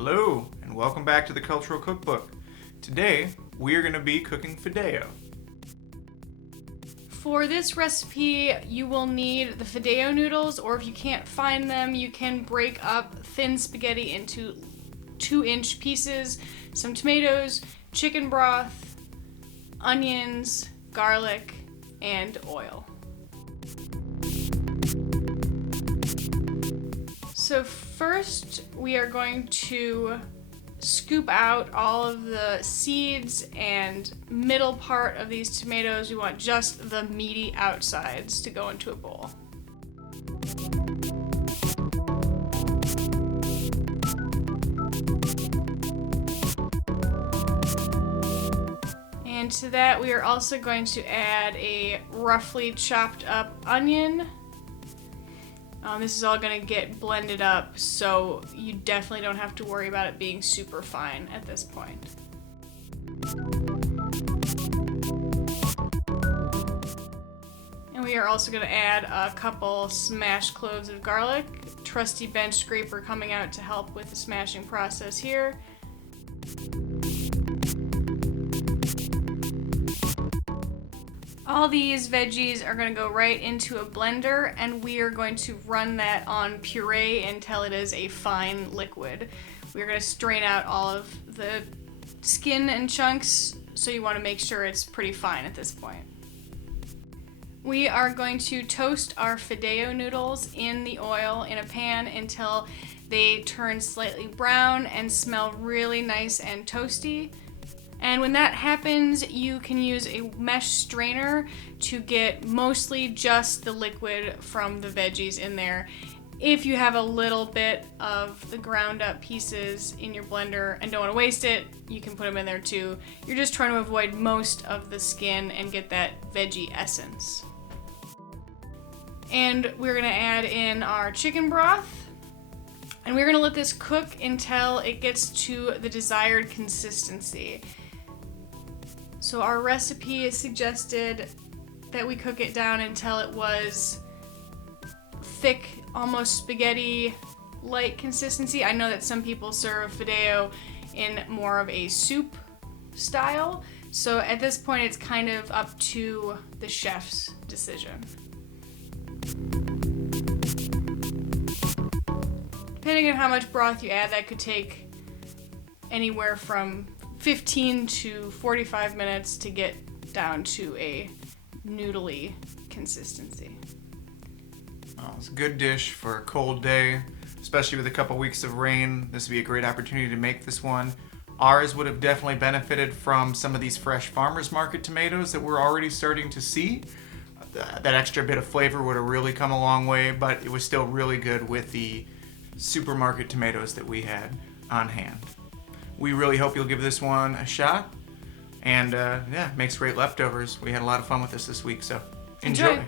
Hello, and welcome back to the Cultural Cookbook. Today, we are going to be cooking Fideo. For this recipe, you will need the Fideo noodles, or if you can't find them, you can break up thin spaghetti into 2-inch pieces, some tomatoes, chicken broth, onions, garlic, and oil. So first, we are going to scoop out all of the seeds and middle part of these tomatoes. We want just the meaty outsides to go into a bowl. And to that, we are also going to add a roughly chopped up onion. This is all going to get blended up, so you definitely don't have to worry about it being super fine at this point. And we are also going to add a couple smashed cloves of garlic. Trusty bench scraper coming out to help with the smashing process here. All these veggies are going to go right into a blender, and we are going to run that on puree until it is a fine liquid. We're going to strain out all of the skin and chunks, so you want to make sure it's pretty fine at this point. We are going to toast our Fideo noodles in the oil in a pan until they turn slightly brown and smell really nice and toasty. And when that happens, you can use a mesh strainer to get mostly just the liquid from the veggies in there. If you have a little bit of the ground up pieces in your blender and don't want to waste it, you can put them in there too. You're just trying to avoid most of the skin and get that veggie essence. And we're gonna add in our chicken broth. And we're gonna let this cook until it gets to the desired consistency. So our recipe suggested that we cook it down until it was thick, almost spaghetti-like consistency. I know that some people serve Fideo in more of a soup style. So at this point, it's kind of up to the chef's decision. Depending on how much broth you add, that could take anywhere from 15 to 45 minutes to get down to a noodly consistency. Well, it's a good dish for a cold day, especially with a couple weeks of rain. This would be a great opportunity to make this one. Ours would have definitely benefited from some of these fresh farmers market tomatoes that we're already starting to see. That extra bit of flavor would have really come a long way, but it was still really good with the supermarket tomatoes that we had on hand. We really hope you'll give this one a shot. And yeah, makes great leftovers. We had a lot of fun with this week, so enjoy.